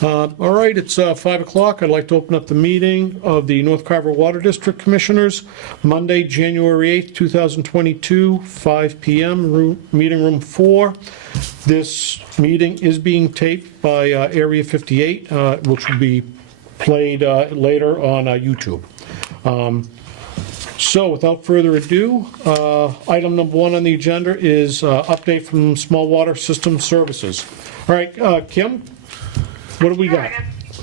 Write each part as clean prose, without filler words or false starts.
All right, it's 5 o'clock. I'd like to open up the meeting of the North Carver Water District Commissioners, Monday, January 8th, 2022, 5 p.m., meeting room 4. This meeting is being taped by Area 58, which will be played later on YouTube. So without further ado, item number 1 on the agenda is update from Small Water System Services. All right, Kim, what do we got?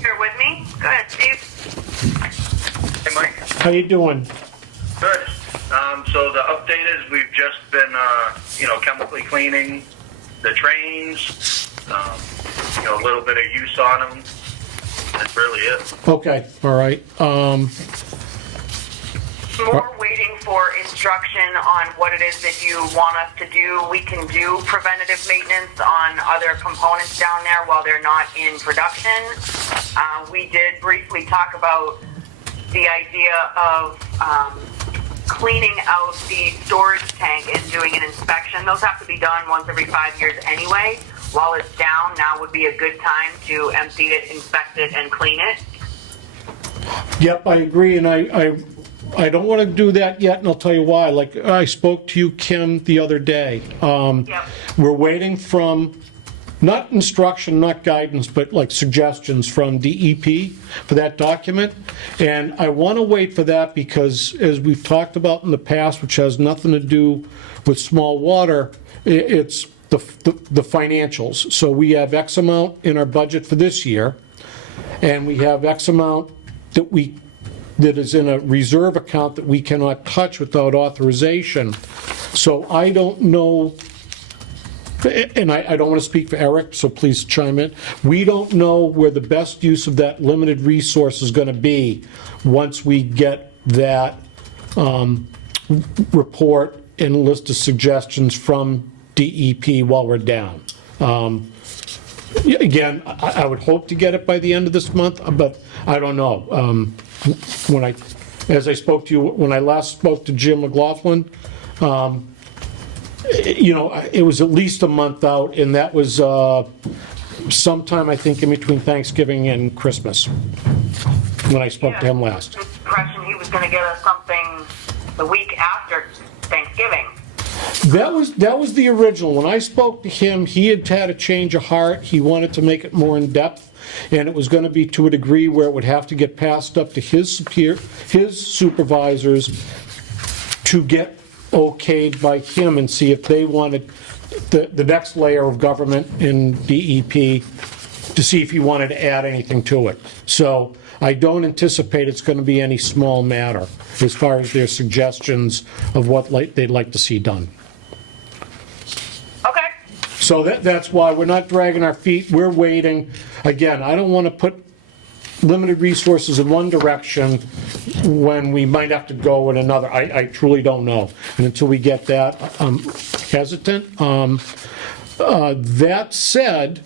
You're with me? Go ahead, Steve. Hey, Mike. How you doing? Good. So the update is we've just been, chemically cleaning the trains, a little bit of use on them. That's really it. Okay, all right. More waiting for instruction on what it is that you want us to do. We can do preventative maintenance on other components down there while they're not in production. We did briefly talk about the idea of cleaning out the storage tank and doing an inspection. Those have to be done once every 5 years anyway. While it's down, now would be a good time to empty it, inspect it, and clean it. Yep, I agree, and I don't want to do that yet, and I'll tell you why. Like, I spoke to you, Kim, the other day. Yep. We're waiting from, not instruction, not guidance, but like suggestions from DEP for that document. And I want to wait for that because, as we've talked about in the past, which has nothing to do with small water, it's the financials. So we have X amount in our budget for this year, and we have X amount that is in a reserve account that we cannot touch without authorization. So I don't know, and I don't want to speak for Eric, so please chime in. We don't know where the best use of that limited resource is going to be once we get that report and list of suggestions from DEP while we're down. Again, I would hope to get it by the end of this month, but I don't know. As I spoke to you, when I last spoke to Jim McLaughlin, it was at least a month out, and that was sometime, I think, in between Thanksgiving and Christmas, when I spoke to him last. The impression he was going to get us something the week after Thanksgiving. That was the original. When I spoke to him, he had had a change of heart. He wanted to make it more in depth, and it was going to be to a degree where it would have to get passed up to his supervisors to get okayed by him and see if they wanted the next layer of government in DEP to see if he wanted to add anything to it. So I don't anticipate it's going to be any small matter as far as their suggestions of what they'd like to see done. Okay. So that's why we're not dragging our feet. We're waiting. Again, I don't want to put limited resources in one direction when we might have to go in another. I truly don't know. And until we get that, I'm hesitant. That said,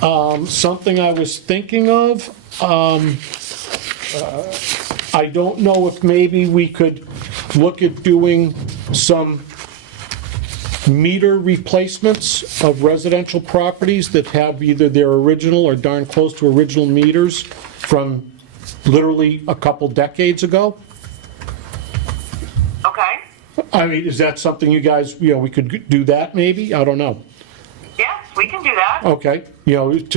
something I was thinking of, I don't know if maybe we could look at doing some meter replacements of residential properties that have either their original or darn close to original meters from literally a couple decades ago. Okay. I mean, is that something you guys, we could do that maybe? I don't know. Yes, we can do that. Okay, to... A list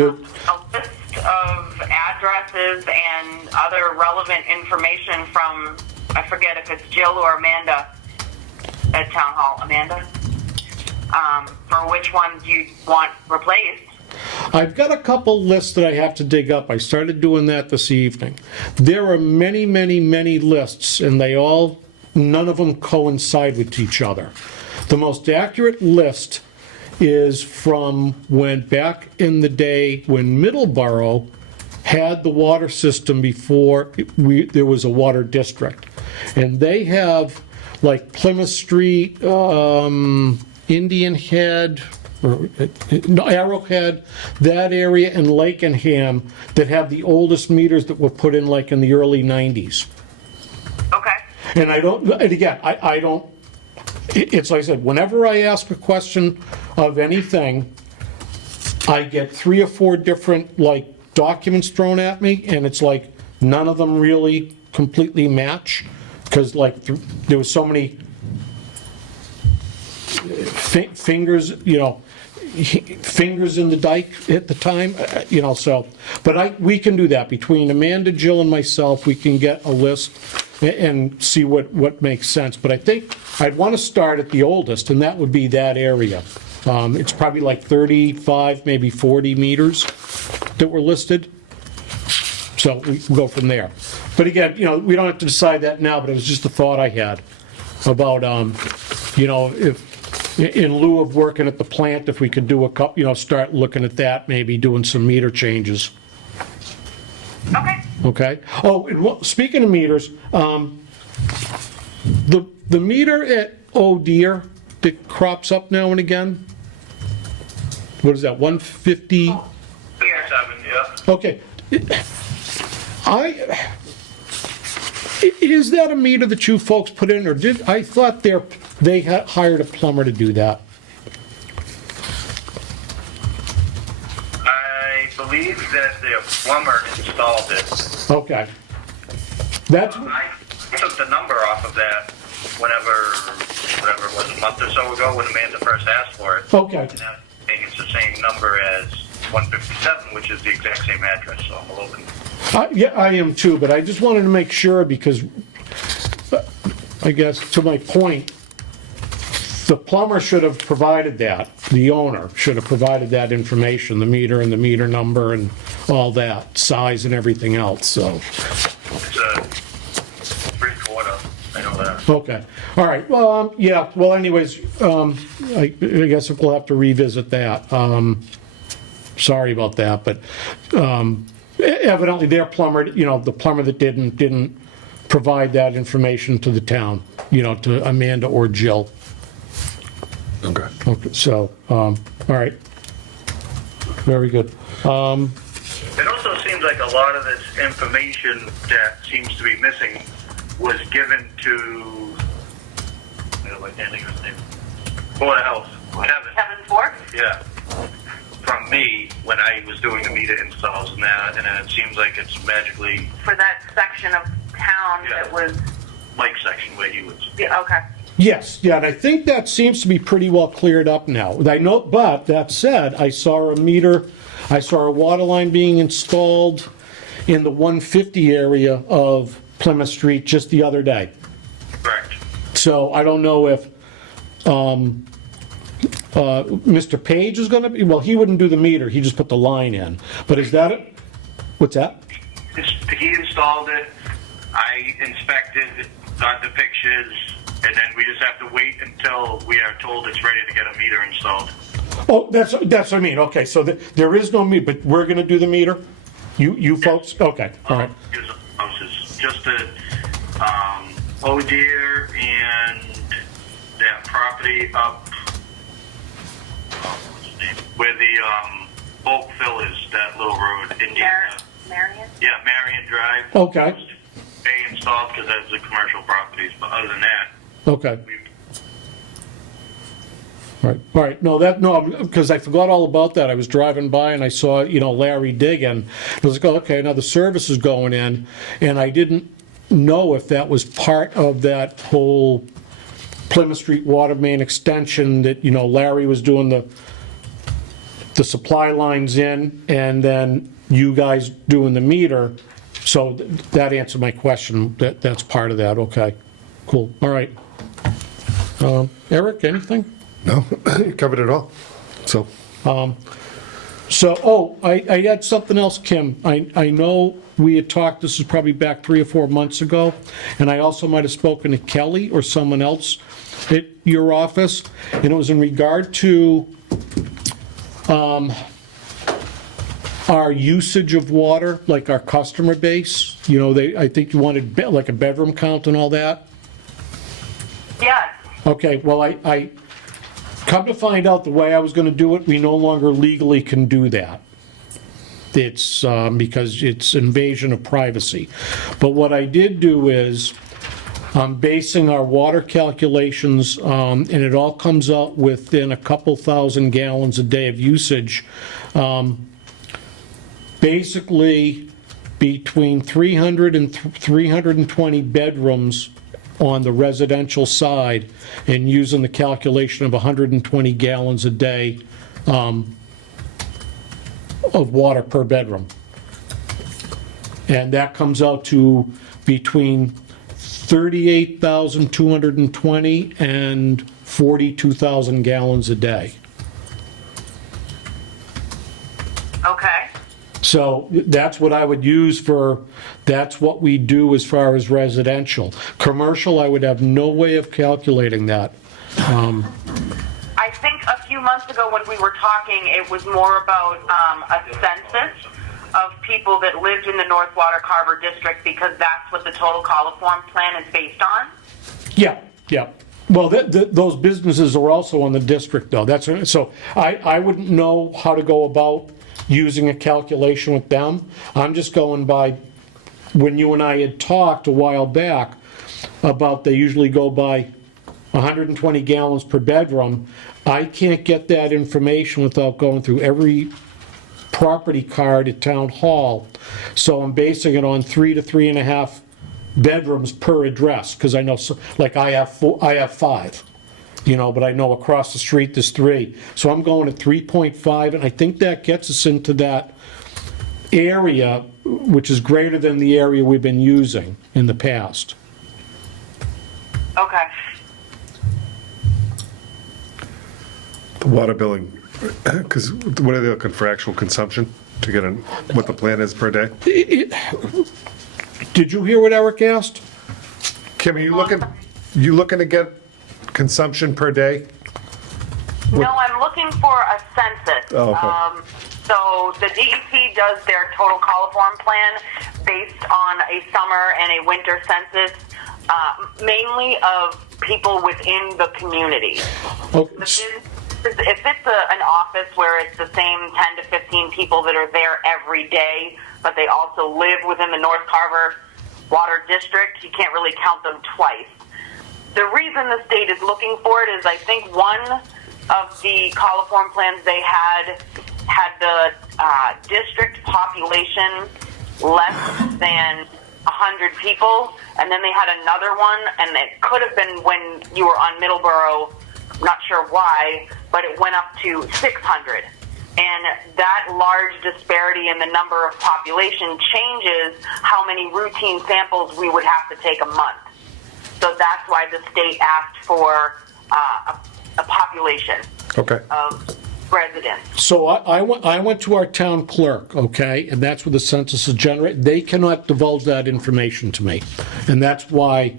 of addresses and other relevant information from, I forget if it's Jill or Amanda at Town Hall. Amanda? For which ones you want replaced. I've got a couple lists that I have to dig up. I started doing that this evening. There are many, many, many lists, and none of them coincide with each other. The most accurate list is from back in the day when Middleborough had the water system before there was a water district. And they have, like, Plymouth Street, Indian Head, Arrowhead, that area, and Lakenham that have the oldest meters that were put in like in the early 90s. Okay. And I don't, it's like I said, whenever I ask a question of anything, I get 3 or 4 different, like, documents thrown at me, and it's like, none of them really completely match, because like, there was so many fingers, you know, fingers in the dike at the time, you know, so, but we can do that. Between Amanda, Jill, and myself, we can get a list and see what makes sense. But I think I'd want to start at the oldest, and that would be that area. It's probably like 35, maybe 40 meters that were listed. So we can go from there. But again, you know, we don't have to decide that now, but it was just a thought I had about, you know, if, in lieu of working at the plant, if we could do a couple, you know, start looking at that, maybe doing some meter changes. Okay. Okay? Oh, and speaking of meters, the meter at Oh Deer that crops up now and again, what is that, 150? 7, yeah. Okay. Is that a meter that you folks put in, or I thought they hired a plumber to do that? I believe that the plumber installed it. Okay. That's, I took the number off of that whatever it was, a month or so ago when Amanda first asked for it. okay. And I think it's the same number as 157, which is the exact same address, so I'm a little confused. Yeah, I am too, but I just wanted to make sure because, I guess, to my point, the plumber should have provided that, the owner should have provided that information, the meter and the meter number and all that, size and everything else, so. It's a 3/4, I know that. Okay, all right, well, yeah, well anyways, I guess we'll have to revisit that. Sorry about that, but evidently their plumber, you know, the plumber that didn't provide that information to the town, you know, to Amanda or Jill. Okay. Okay, so, all right. Very good. It also seems like a lot of this information that seems to be missing was given to, I can't think of his name, Board of Health, Kevin Ford? Yeah, from me when I was doing the meter installs and that, and then it seems like it's magically For that section of town Yeah. that was, Mike section where he was. yeah, okay. Yes, yeah, and I think that seems to be pretty well cleared up now. I know, but that said, I saw a water line being installed in the 150 area of Plymouth Street just the other day. Correct. So I don't know if Mr. Page is gonna be, well, he wouldn't do the meter, he just put the line in. But is that it? What's that? He installed it, I inspected, got the pictures, and then we just have to wait until we are told it's ready to get a meter installed. Oh, that's what I mean, okay, so there is no meter, but we're gonna do the meter? You folks? Okay, all right. Here's the houses, just the, Oh Deer and that property up, what's his name? Where the, Oakville is, that little road, Indiana. Marion? Yeah, Marion Drive. Okay, They installed because that's the commercial properties, but other than that, okay. we All right, no, because I forgot all about that. I was driving by and I saw, you know, Larry digging. I was like, oh, okay, now the service is going in, and I didn't know if that was part of that whole Plymouth Street water main extension that, you know, Larry was doing the supply lines in, and then you guys doing the meter. So that answered my question. That's part of that, okay, cool, all right. Eric, anything? No, you covered it all. So, So, I had something else, Kim. I know we had talked, this is probably back 3 or 4 months ago, and I also might have spoken to Kelly or someone else at your office, and it was in regard to our usage of water, like our customer base. You know, I think you wanted like a bedroom count and all that. Yes. Okay, well, I come to find out the way I was gonna do it, we no longer legally can do that. It's, because it's invasion of privacy. But what I did do is, I'm basing our water calculations, and it all comes out within a couple thousand gallons a day of usage. Basically, between 300 and 320 bedrooms on the residential side, and using the calculation of 120 gallons a day of water per bedroom. And that comes out to between 38,220 and 42,000 gallons a day. Okay. So that's what I would use for, that's what we do as far as residential. Commercial, I would have no way of calculating that. I think a few months ago when we were talking, it was more about a census of people that lived in the North Water Carver district, because that's what the total coliform plan is based on. Yeah, yeah. Well, those businesses are also on the district, though. So I wouldn't know how to go about using a calculation with them. I'm just going by, when you and I had talked a while back about they usually go by 120 gallons per bedroom. I can't get that information without going through every property card at town hall. So I'm basing it on 3 to 3.5 bedrooms per address, because I know, like I have 5, but I know across the street there's 3. So I'm going at 3.5, and I think that gets us into that area, which is greater than the area we've been using in the past. Okay. The water billing, because what are they looking for, actual consumption to get what the plan is per day? Did you hear what Eric asked? Kim, are you looking to get consumption per day? No, I'm looking for a census. Oh, okay. So the DEP does their total coliform plan based on a summer and a winter census, mainly of people within the community. Okay. If it's an office where it's the same 10 to 15 people that are there every day, but they also live within the North Carver Water District, you can't really count them twice. The reason the state is looking for it is I think one of the coliform plans they had the district population less than 100 people, and then they had another one, and it could have been when you were on Middleborough, not sure why, but it went up to 600. And that large disparity in the number of population changes how many routine samples we would have to take a month. So that's why the state asked for a population of residents. So I went to our town clerk, okay, and that's where the census is generated. They cannot divulge that information to me. And that's why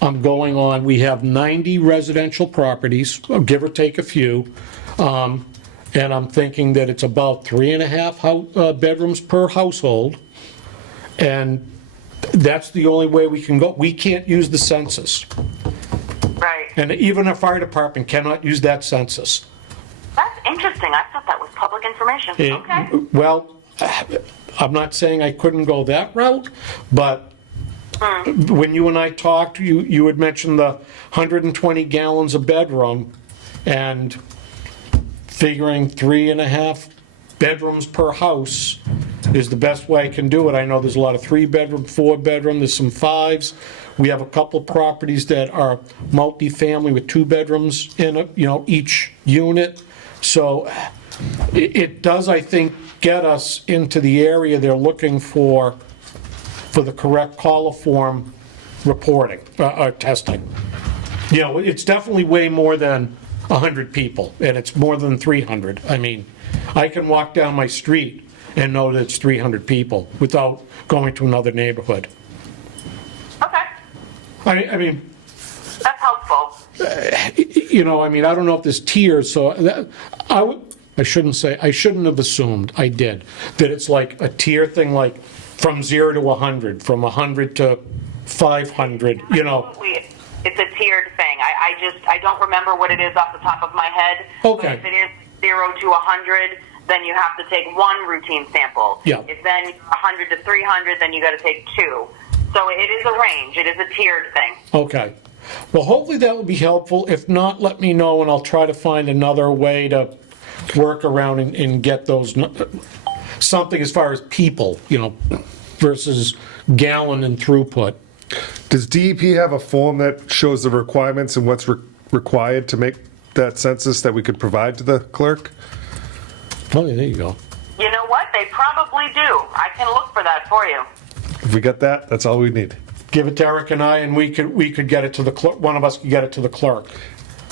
I'm going on, we have 90 residential properties, give or take a few, and I'm thinking that it's about 3.5 bedrooms per household, and that's the only way we can go. We can't use the census. Right. And even our fire department cannot use that census. That's interesting. I thought that was public information. Okay. Well, I'm not saying I couldn't go that route, but when you and I talked, you had mentioned the 120 gallons a bedroom, and figuring 3.5 bedrooms per house is the best way I can do it. I know there's a lot of 3-bedroom, 4-bedroom, there's some 5s. We have a couple properties that are multi-family with 2 bedrooms in each unit. So it does, I think, get us into the area they're looking for the correct coliform reporting, testing. It's definitely way more than 100 people, and it's more than 300. I mean, I can walk down my street and know that it's 300 people without going to another neighborhood. Okay. I mean, That's helpful. I don't know if there's tiers, so I shouldn't have assumed, I did, that it's like a tier thing, like from 0 to 100, from 100 to 500, Absolutely. It's a tiered thing. I don't remember what it is off the top of my head. Okay. But if it is 0 to 100, then you have to take 1 routine sample. Yeah. If then 100 to 300, then you got to take 2. So it is a range. It is a tiered thing. Okay. Well, hopefully that will be helpful. If not, let me know and I'll try to find another way to work around and get those, something as far as people, versus gallon and throughput. Does DEP have a form that shows the requirements and what's required to make that census that we could provide to the clerk? Oh, yeah, there you go. You know what? They probably do. I can look for that for you. If we get that, that's all we need. Give it to Eric and I, and we could get it to the clerk, one of us could get it to the clerk.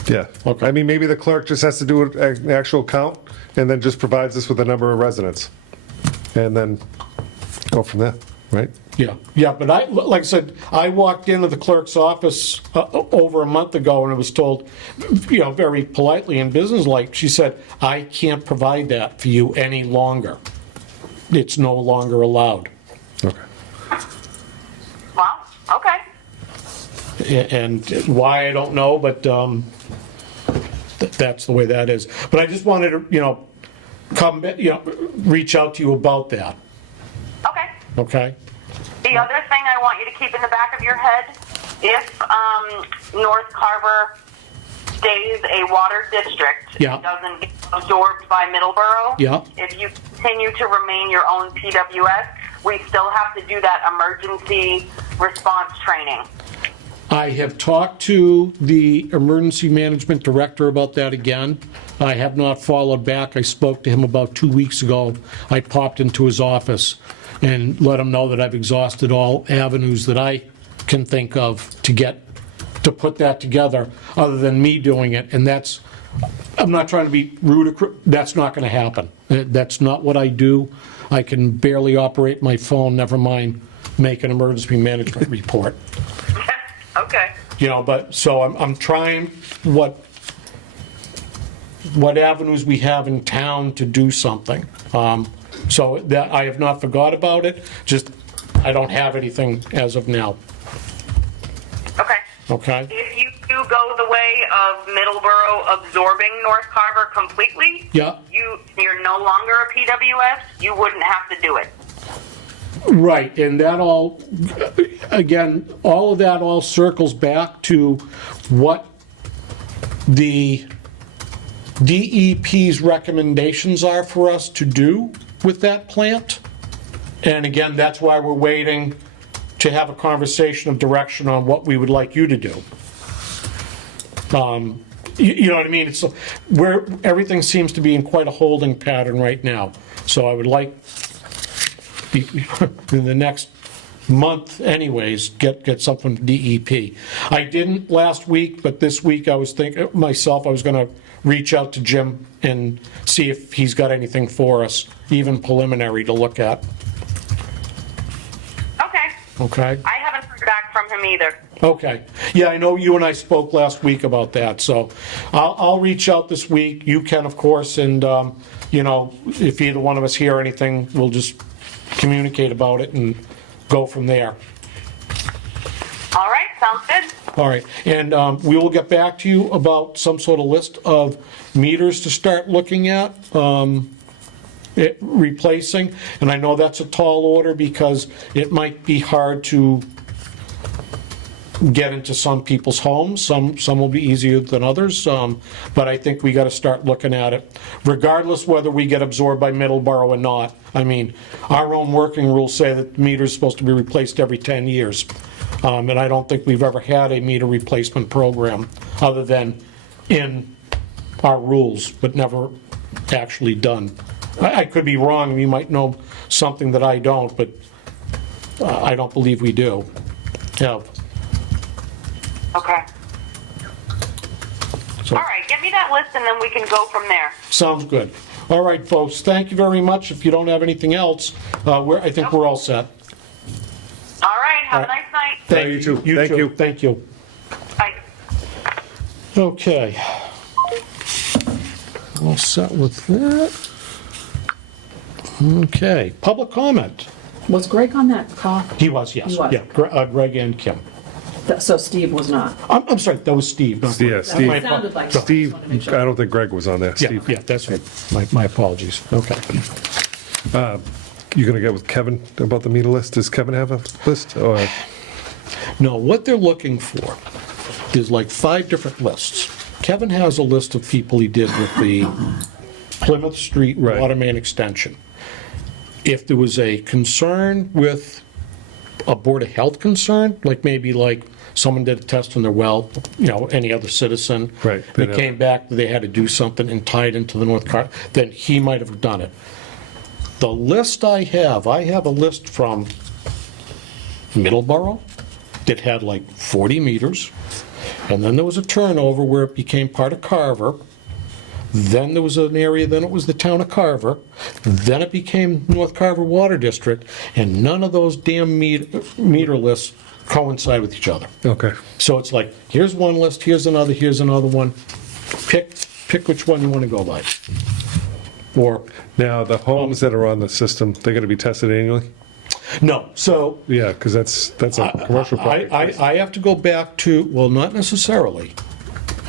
Yeah. Okay. I mean, maybe the clerk just has to do an actual count and then just provides us with the number of residents. And then go from there, right? Yeah, but like I said, I walked into the clerk's office over a month ago and I was told, very politely and businesslike, she said, I can't provide that for you any longer. It's no longer allowed. Okay. Well, okay. And why, I don't know, but that's the way that is. But I just wanted to, reach out to you about that, Okay. okay? The other thing I want you to keep in the back of your head, if North Carver stays a water district, Yeah. it doesn't get absorbed by Middleborough, Yeah. if you continue to remain your own PWS, we still have to do that emergency response training. I have talked to the emergency management director about that again. I have not followed back. I spoke to him about 2 weeks ago. I popped into his office and let him know that I've exhausted all avenues that I can think of to put that together, other than me doing it. And I'm not trying to be rude, that's not gonna happen. That's not what I do. I can barely operate my phone, never mind make an emergency management report. Okay. But, so I'm trying what avenues we have in town to do something. So that, I have not forgot about it, just, I don't have anything as of now, Okay. okay? If you do go the way of Middleborough absorbing North Carver completely, Yeah, you're no longer a PWS, you wouldn't have to do it. right, and that all, again, all of that all circles back to what the DEP's recommendations are for us to do with that plant. And again, that's why we're waiting to have a conversation of direction on what we would like you to do. You know what I mean? It's where everything seems to be in quite a holding pattern right now. So I would like, in the next month anyways, get something from DEP. I didn't last week, but this week I was thinking myself, I was gonna reach out to Jim and see if he's got anything for us, even preliminary to look at, Okay. okay? I haven't heard back from him either. Okay. Yeah, I know you and I spoke last week about that, so I'll reach out this week. You can, of course, and, if either one of us hear anything, we'll just communicate about it and go from there. All right, sounds good. All right, and we will get back to you about some sort of list of meters to start looking at, replacing. And I know that's a tall order because it might be hard to get into some people's homes. Some will be easier than others, but I think we got to start looking at it, regardless whether we get absorbed by Middleborough or not. I mean, our own working rules say that the meter's supposed to be replaced every 10 years. And I don't think we've ever had a meter replacement program other than in our rules, but never actually done. I could be wrong, you might know something that I don't, but I don't believe we do. Yeah. Okay. So, All right, give me that list and then we can go from there. sounds good. All right, folks, thank you very much. If you don't have anything else, I think we're all set. All right, have a nice night. Yeah, you too. Thank you. Thank you. Bye. Okay. All set with that. Okay, public comment. Was Greg on that call? He was, yes. He was. Yeah, Greg and Kim. So Steve was not? I'm sorry, that was Steve. not Greg. Yeah, Steve. My It sounded like. Steve, I don't think Greg was on there. Yeah, Steve, yeah, that's right. My apologies. Okay. you gonna get with Kevin about the meter list? Does Kevin have a list? Or No, what they're looking for is like 5 different lists. Kevin has a list of people he did with the Plymouth Street Right. water main extension. If there was a concern with a Board of Health concern, like maybe like someone did a test on their well, any other citizen. Right. They came back, they had to do something and tie it into the North Carver, then he might have done it. The list I have a list from Middleborough that had like 40 meters, and then there was a turnover where it became part of Carver. Then there was an area, then it was the town of Carver, then it became North Carver Water District, and none of those damn meter lists coincide with each other. Okay. So it's like, here's one list, here's another one. Pick which one you want to go by. Or, Now, the homes that are on the system, they're going to be tested annually? no, so Yeah, because that's a commercial property. I have to go back to, well, not necessarily.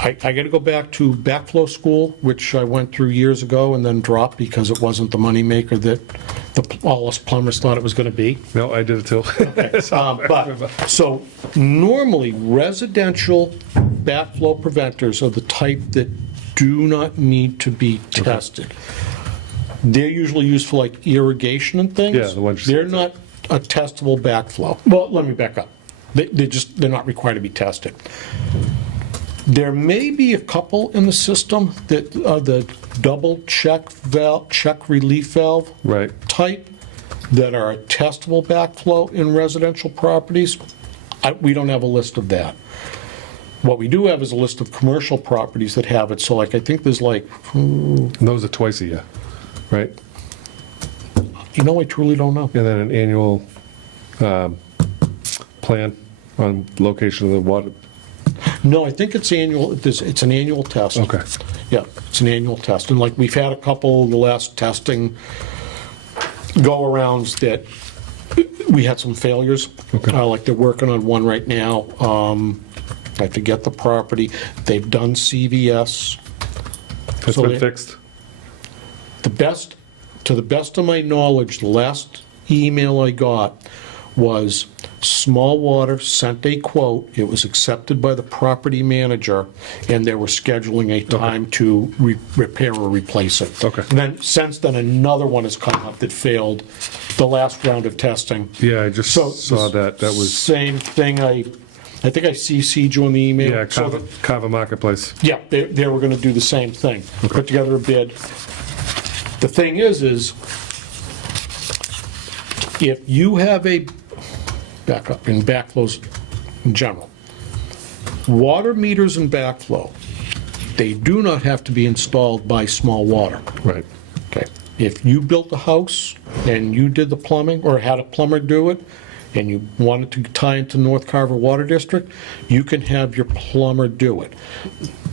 I got to go back to backflow school, which I went through years ago and then dropped because it wasn't the moneymaker that all us plumbers thought it was going to be. No, I did it too. So normally residential backflow preventers are the type that do not need to be tested. They're usually used for like irrigation and things. Yeah, the ones you They're said. not a testable backflow. Well, let me back up. They're not required to be tested. There may be a couple in the system that are the double check relief valve Right. type that are a testable backflow in residential properties. We don't have a list of that. What we do have is a list of commercial properties that have it. So like, I think there's like, Those are twice a year, right? I truly don't know. And then an annual plan on location of the water. No, I think it's annual, it's an annual test. Okay. Yeah, it's an annual test. And like, we've had a couple of the last testing go-arounds that we had some failures. Okay. Like they're working on one right now. I forget the property. They've done CVS. That's So been they- fixed? To the best of my knowledge, the last email I got was Small Water sent a quote, it was accepted by the property manager, and they were scheduling a time to repair or replace it. Okay. And then, since then, another one has come up that failed the last round of testing. Yeah, I just So saw that. That was, Same thing, I think I CC'd you on the email. yeah, So Carver Marketplace. yeah, they were gonna do the same thing, put together a bid. The thing is if you have a backup in backflows in general, water meters and backflow, they do not have to be installed by Small Water. Right. Okay, if you built a house and you did the plumbing, or had a plumber do it, and you wanted to tie into North Carver Water District, you can have your plumber do it.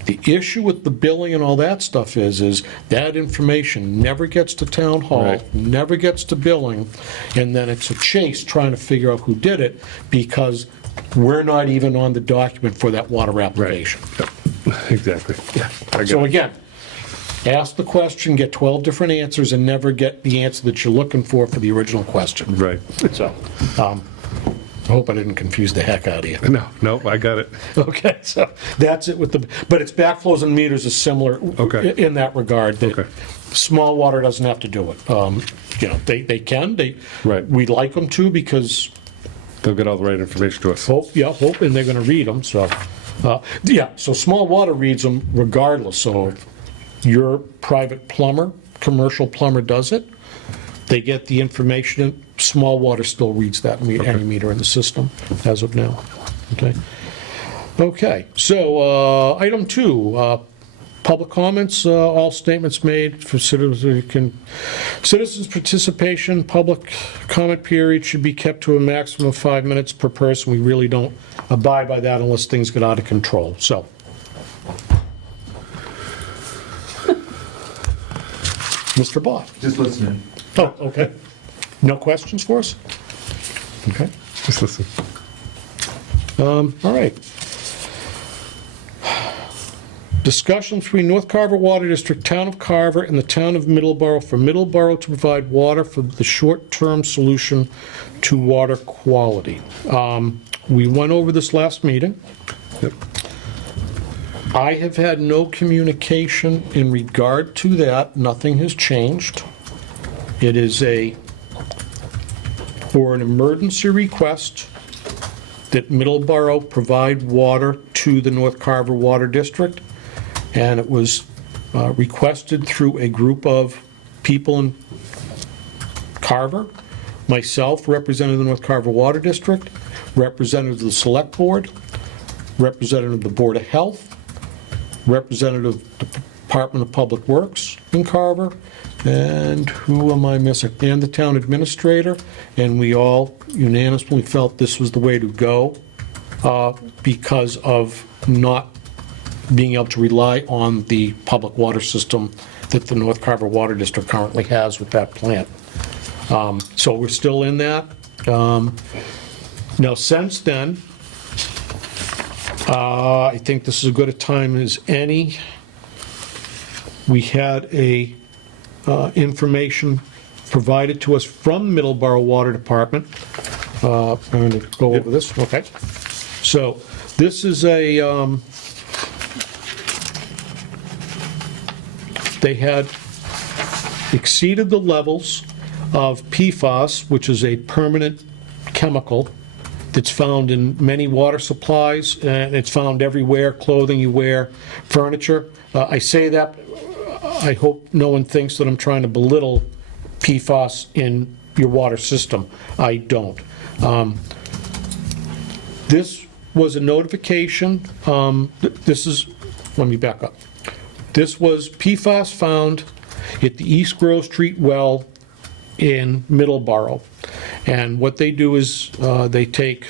The issue with the billing and all that stuff is that information never gets to town hall, Right. never gets to billing, and then it's a chase trying to figure out who did it, because we're not even on the document for that water application. Yep. Exactly. Yeah. I So get it. again, ask the question, get 12 different answers, and never get the answer that you're looking for the original question. Right. So, I hope I didn't confuse the heck out of you. No, I got it. Okay, so that's it with but it's backflows and meters is similar Okay. in that regard. that Okay. Small Water doesn't have to do it. They can, Right. we'd like them to, because They'll get all the right information to us. hope, and they're gonna read them, so. So Small Water reads them regardless, so if your private plumber, commercial plumber does it, they get the information, Small Water still reads that any meter in the system as of now, okay? Okay, so, item 2, public comments, all statements made for citizens' participation, public comment period should be kept to a maximum of 5 minutes per person. We really don't abide by that unless things get out of control, so. Mr. Bott? Just listening. Oh, okay. No questions for us? Okay, Just listen. all right. Discussion between North Carver Water District, Town of Carver, and the Town of Middleborough for Middleborough to provide water for the short-term solution to water quality. we went over this last meeting. Yep. I have had no communication in regard to that. Nothing has changed. It is for an emergency request that Middleborough provide water to the North Carver Water District. And it was requested through a group of people in Carver, myself, representative of the North Carver Water District, representative of the Select Board, representative of the Board of Health, representative of the Department of Public Works in Carver, and who am I missing? And the town administrator, and we all unanimously felt this was the way to go because of not being able to rely on the public water system that the North Carver Water District currently has with that plant. So we're still in that. Now, since then, I think this is as good a time as any. We had information provided to us from Middleborough Water Department. I'm going to go over this, okay? So this is they had exceeded the levels of PFAS, which is a permanent chemical that's found in many water supplies, and it's found everywhere, clothing you wear, furniture. I say that, I hope no one thinks that I'm trying to belittle PFAS in your water system. I don't. This was a notification, let me back up. This was PFAS found at the East Grove Street well in Middleborough. And what they do is they take,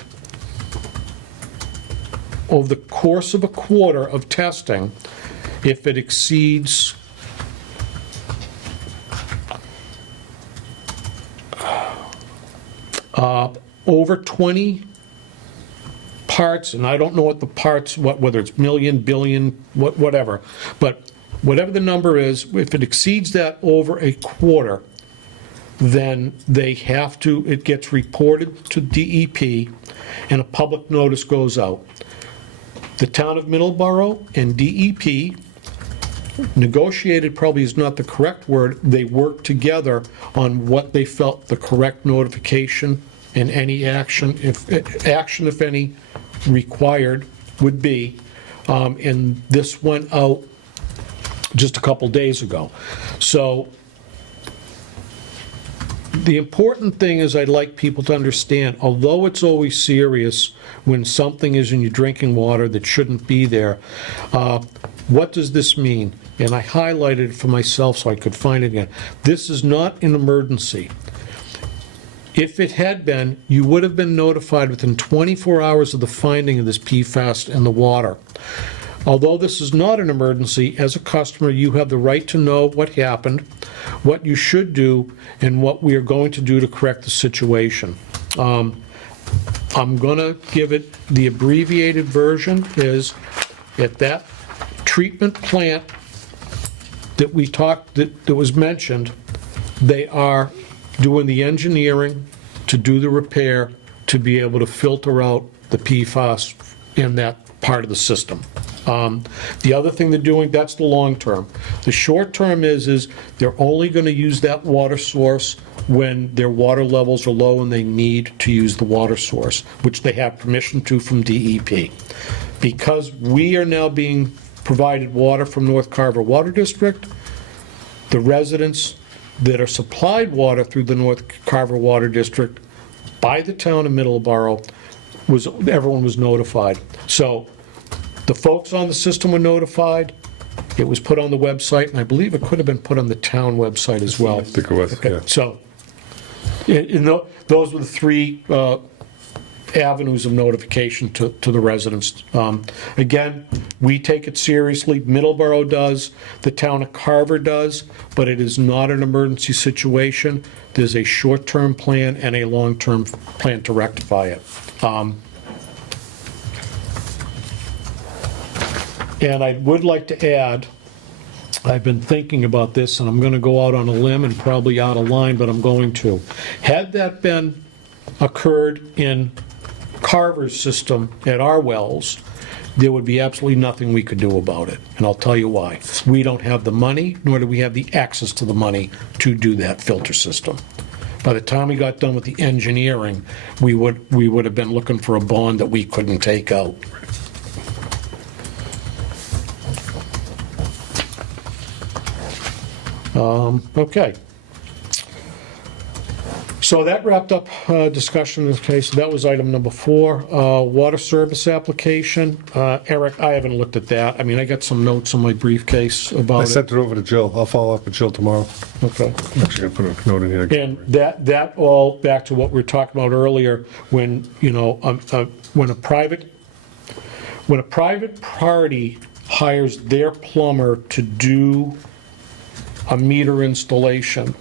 over the course of a quarter of testing, if it exceeds over 20 parts, and I don't know what the parts, whether it's million, billion, whatever, but whatever the number is, if it exceeds that over a quarter, then they have to, it gets reported to DEP and a public notice goes out. The town of Middleborough and DEP negotiated, probably is not the correct word, they worked together on what they felt the correct notification and any action, if any, required would be. And this went out just a couple days ago. So the important thing is I'd like people to understand, although it's always serious when something is in your drinking water that shouldn't be there, what does this mean? And I highlighted it for myself so I could find it again. This is not an emergency. If it had been, you would have been notified within 24 hours of the finding of this PFAS in the water. Although this is not an emergency, as a customer, you have the right to know what happened, what you should do, and what we are going to do to correct the situation. I'm going to give it, the abbreviated version is, at that treatment plant that we talked, that was mentioned, they are doing the engineering to do the repair to be able to filter out the PFAS in that part of the system. The other thing they're doing, that's the long term. The short term is they're only going to use that water source when their water levels are low and they need to use the water source, which they have permission to from DEP. Because we are now being provided water from North Carver Water District, the residents that are supplied water through the North Carver Water District by the town of Middleborough, everyone was notified. So the folks on the system were notified. It was put on the website, and I believe it could have been put on the town website as well. I think it was, Okay, yeah. so, those were the three avenues of notification to the residents. Again, we take it seriously, Middleborough does, the town of Carver does, but it is not an emergency situation. There's a short-term plan and a long-term plan to rectify it. And I would like to add, I've been thinking about this, and I'm going to go out on a limb and probably out of line, but I'm going to. Had that been occurred in Carver's system at our wells, there would be absolutely nothing we could do about it. And I'll tell you why. We don't have the money, nor do we have the access to the money to do that filter system. By the time we got done with the engineering, we would have been looking for a bond that we couldn't take out. Okay. So that wrapped up discussion in this case. That was item number 4. Water service application. Eric, I haven't looked at that. I mean, I got some notes on my briefcase I about it. sent it over to Jill. I'll follow up with Jill tomorrow. Okay. I'm actually gonna put a note in here. And that all back to what we were talking about earlier, when, you know, when a private party hires their plumber to do a meter installation,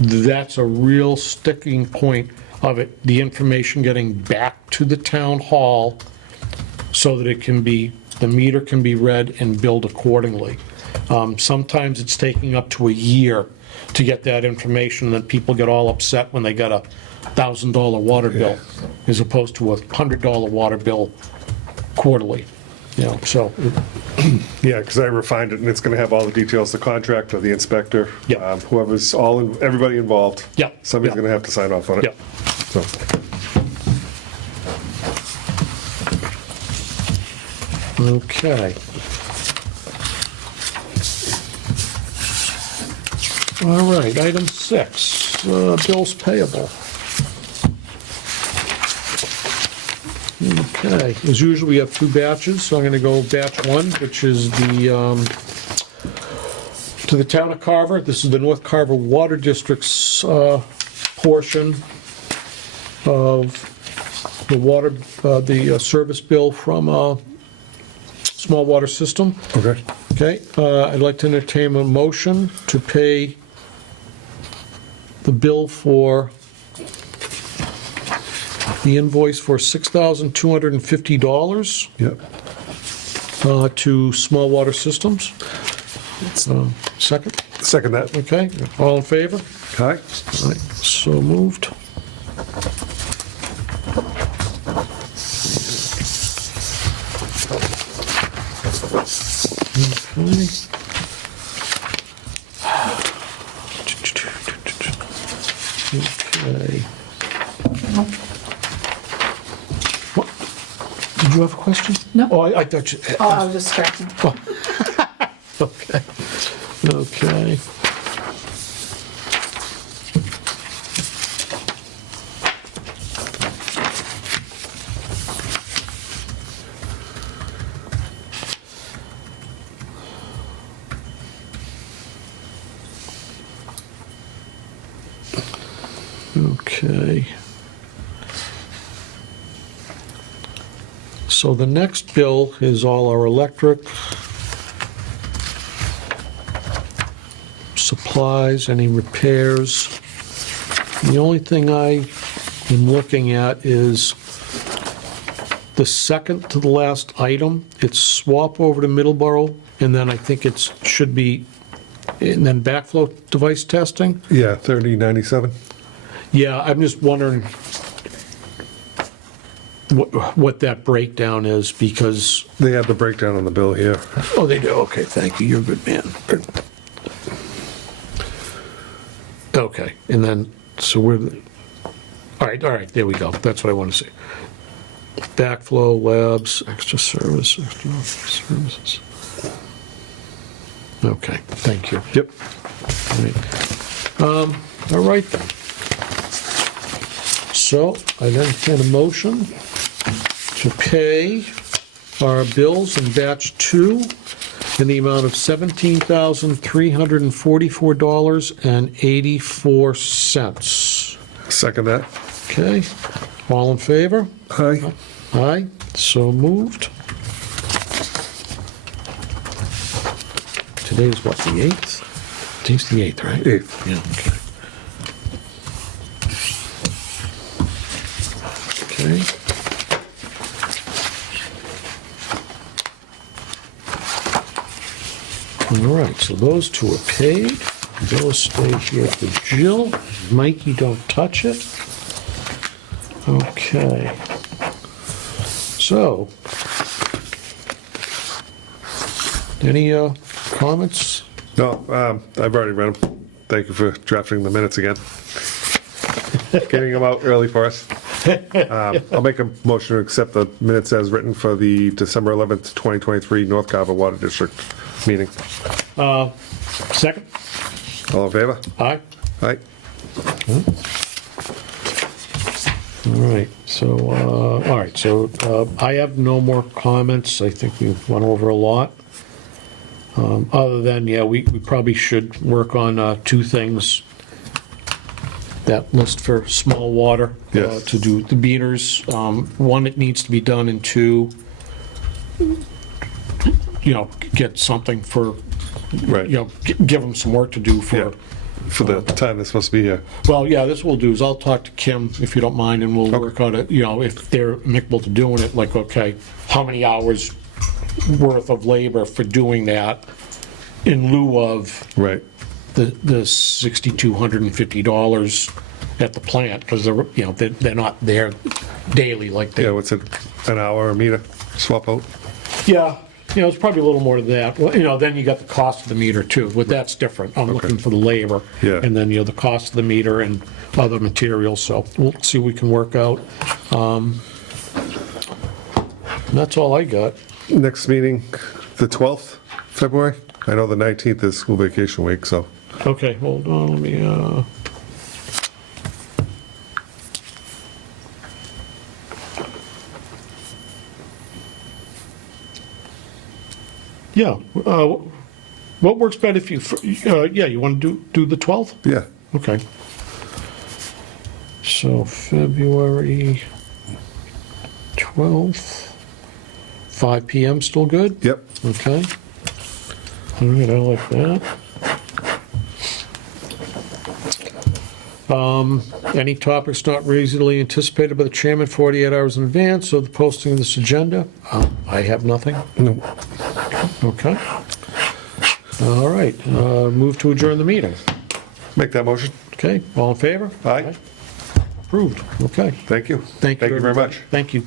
that's a real sticking point of it, the information getting back to the town hall so that the meter can be read and billed accordingly. Sometimes it's taking up to a year to get that information, and then people get all upset when they get a $1,000 water bill as opposed to a $100 water bill quarterly, you know, so. Yeah, because I refined it, and it's gonna have all the details, the contractor, the inspector. Yeah. Whoever's everybody involved. Yeah. Somebody's Yeah. gonna have to sign off on it. Yeah. So, Okay. All right, item 6, bills payable. Okay, as usual, we have 2 batches, so I'm gonna go batch 1, which is the, to the town of Carver. This is the North Carver Water District's portion of the water, the service bill from small water system. okay. Okay, I'd like to entertain a motion to pay the bill for, the invoice for $6,250 Yep. to Small Water Systems. Second, Second that. okay, all in favor? Aye. All right, so moved. Okay. Okay. What? Did you have a question? No. Oh, I thought you. Oh, I was just scratching. Okay. Okay. Okay. So the next bill is all our electric, supplies, any repairs. The only thing I am looking at is the second to the last item. It's swap over to Middleborough, and then I think it should be, and then backflow device testing. Yeah, 3097. Yeah, I'm just wondering what that breakdown is, because, They have the breakdown on the bill here. oh, they do, okay, thank you, you're a good man. Okay, and then, so we're, all right, there we go, that's what I want to see. Backflow, labs, extra services. Okay, thank you. Yep. All right then. So I then entertain a motion to pay our bills in batch 2 in the amount of $17,344.84. Second that. Okay, all in favor? Aye. Aye, so moved. Today's what, the 8th? Today's the 8th, right? 8th. Yeah, okay. Okay. All right, so those 2 are paid. Those stay here for Jill. Mike, you don't touch it. Okay. So, any comments? No, I've already read them. Thank you for drafting the minutes again. Getting them out early for us. I'll make a motion to accept the minutes as written for the December 11th, 2023 North Carver Water District meeting. Second? All in favor? Aye. Aye. All right, so I have no more comments. I think we went over a lot. Other than, yeah, we probably should work on two things. That list for small water. Yes. To do the meters. One, it needs to be done, and two, get something for, Right. give them some work to do Yeah. for. For the time they're supposed to be here. Well, yeah, this we'll do is I'll talk to Kim, if you don't mind, and we'll work on it, if they're amicable to doing it, like, okay, how many hours worth of labor for doing that in lieu of Right. the $6,250 at the plant, because they're not there daily like they. Yeah, what's it, an hour a meter swap out? Yeah, it's probably a little more than that. Well, then you got the cost of the meter too, but that's different. I'm looking for the labor. Yeah. And then, the cost of the meter and other materials, so we'll see what we can work out. That's all I got. Next meeting, the 12th, February? I know the 19th is school vacation week, so. Okay, hold on, let me, yeah, what works better if you, you want to do the 12th? Yeah. Okay. So February 12th, 5 PM, still good? Yep. Okay. All right, I like that. Any topics not reasonably anticipated by the chairman 48 hours in advance of the posting of this agenda? I have nothing. No. Okay. All right, move to adjourn the meeting. Make that motion. Okay, all in favor? Aye. Approved, okay. Thank you. Thank you very everybody. much. Thank you.